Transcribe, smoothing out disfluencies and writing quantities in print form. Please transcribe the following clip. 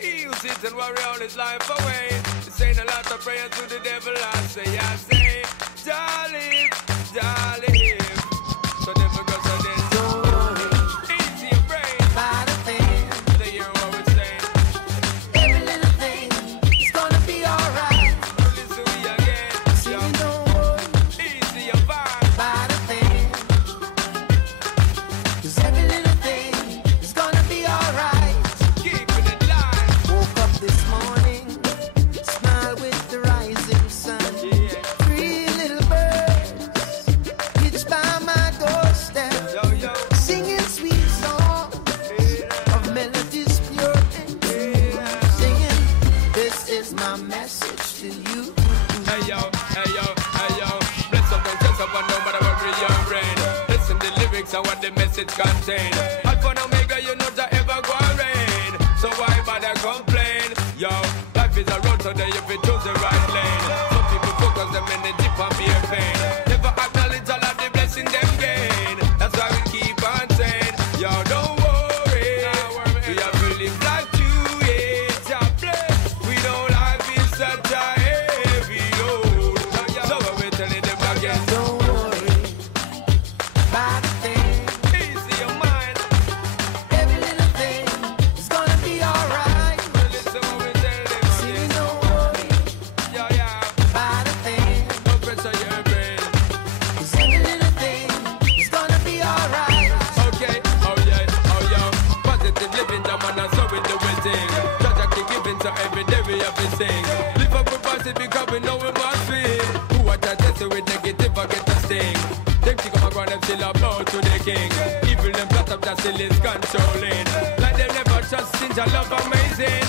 He who sits and worry all his life away. He's saying a lot of prayers to the devil. I say, darling, darling. So never go so then. Don't worry Easy your brain. about a thing. They hear what we're saying. Every little thing is gonna be alright. Listen we again. Singing, don't worry Easy your vibe. about a thing. 'Cause every little thing is gonna be alright. Keeping it live. Woke up this morning, smile with the rising sun. Yeah. 3 little birds pitched by my doorstep, Yo, yo. singing sweet songs of melodies pure and true. Singing, this is my message to you. Hey yo, hey yo, hey yo. Bless up and just up and no matter what read your brain. Listen the lyrics and what the message contain. Alpha and Omega, you know that ever go rain. So why bother complain? Yo, life is a road so that if you choose the right lane. Some people focus them in the deep and bear pain. Never acknowledge all of the blessing them gain. That's why we keep on saying, yo, don't worry. We have to live like you, yeah. Jah bless. We know life is such a heavy load. So we're telling them again, Don't worry about a thing. easy your mind. Every little thing is gonna be alright. Listen what we tell them Singing, again. don't worry Yeah, yeah. about a thing. No pressure your brain. 'Cause every little thing is gonna be alright. Okay, oh yeah, oh yeah. Positive living, the man, and so we do we thing. Judge I keep giving, so every day we have to sing. Live up with positive because we know we must win. Who watch us test with negative, I get a sting. Them kick up my ground, them still up bow to the king. Evil them plot up, that still is controlling. Like them never trust, since I love amazing.